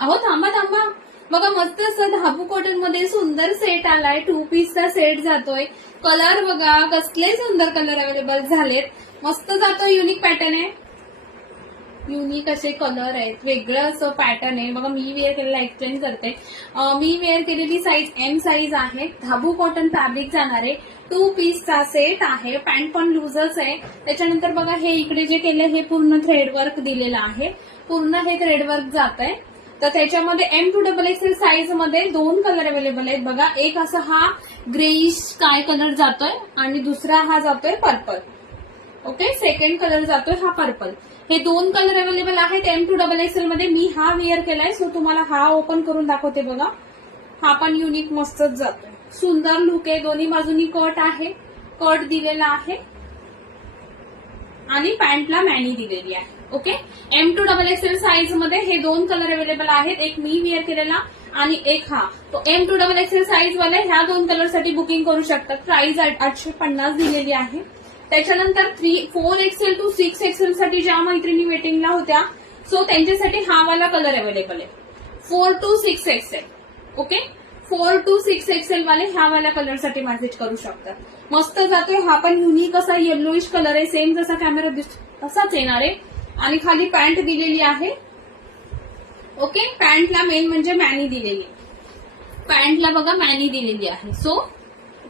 अहो थांबा थांबा, बघा मस्त असं धाबू कॉटन मध्ये सुंदर सेट आलाय, 2 पीसचा सेट जातोय. कलर बघा कसले सुंदर कलर अवेलेबल झालेत, मस्त जातोय. युनिक पॅटर्न आहे, युनिक असे कलर आहेत, वेगळं असं पॅटर्न आहे. बघा मी वेअर केलेला एक्सप्लेन करते. मी वेअर केलेली साईज एम साईज आहे. धाबू कॉटन फॅब्रिक जाणार आहे. 2 पीसचा सेट आहे. पॅन्ट पण लूजच आहे. त्याच्यानंतर बघा हे इकडे जे केलं हे पूर्ण थ्रेडवर्क दिलेलं आहे. पूर्ण हे थ्रेडवर्क जात आहे. तर त्याच्यामध्ये M2XXL साईज मध्ये 2 कलर अवेलेबल आहेत. बघा एक असा हा ग्रेइश स्काय कलर जातोय आणि दुसरा हा जातोय पर्पल. ओके, सेकंड कलर जातोय हा पर्पल. हे 2 कलर अवेलेबल आहेत M2XXL मध्ये. मी हा वेअर केलाय, सो तुम्हाला हा ओपन करून दाखवते. बघा हा पण युनिक मस्तच जातोय, सुंदर लुक आहे. दोन्ही बाजूनी कट आहे, कट दिलेला आहे आणि पॅन्टला मॅनी दिलेली आहे. ओके, M2XXL साईज मध्ये हे 2 कलर अवेलेबल आहेत. एक मी वेअर केलेला आणि एक हा. तो M2XXL साईज वाले ह्या 2 कलर साठी बुकिंग करू शकतात. प्राइस 850 दिलेली आहे. त्याच्यानंतर 4XL to 6XL साठी ज्या मैत्रिणी वेटिंगला होत्या, सो त्यांच्यासाठी हा वाला कलर अवेलेबल आहे. 4 to 6XL. Okay, 4 to 6XL वाले ह्या वाल्या कलर साठी मेसेज करू शकतात. मस्त जातोय. हा पण युनिक असा येलोइश कलर आहे, सेम जसा कॅमेरा दिसतो तसाच येणार आहे. आणि खाली पॅन्ट दिलेली आहे. ओके, पॅन्टला मेन म्हणजे मॅनी दिलेली, पॅन्टला बघा मॅनी दिलेली आहे. सो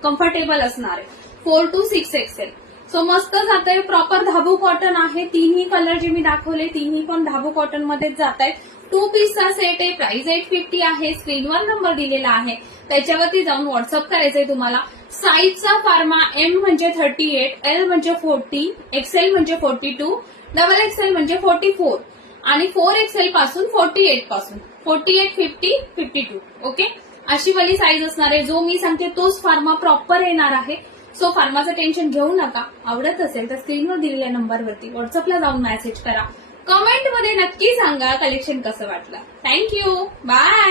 कम्फर्टेबल असणार आहे. 4 to 6XL. सो मस्त जातोय. प्रॉपर धाबू कॉटन आहे. तिन्ही कलर जे मी दाखवले तिन्ही पण धाबू कॉटन मध्येच जात आहेत. 2 पीसचा सेट आहे. प्राइस 850 आहे. स्क्रीनवर नंबर दिलेला आहे, त्याच्यावरती जाऊन व्हॉट्सअप करायचंय तुम्हाला. साईजचा फार्मा M म्हणजे 38, L म्हणजे 40, XL म्हणजे 42, XXL म्हणजे 44 आणि 4XL पासून 48 पासून 48, 50, 52. ओके, अशी वाली साईज असणार आहे. जो मी सांगते तोच फार्मा प्रॉपर येणार आहे. सो फार्माचं टेन्शन घेऊ नका. आवडत असेल तर स्क्रीनवर दिलेल्या नंबरवरती व्हॉट्सअपला जाऊन मेसेज करा. कमेंटमध्ये नक्की सांगा कलेक्शन कसं वाटलं. Thank you, bye.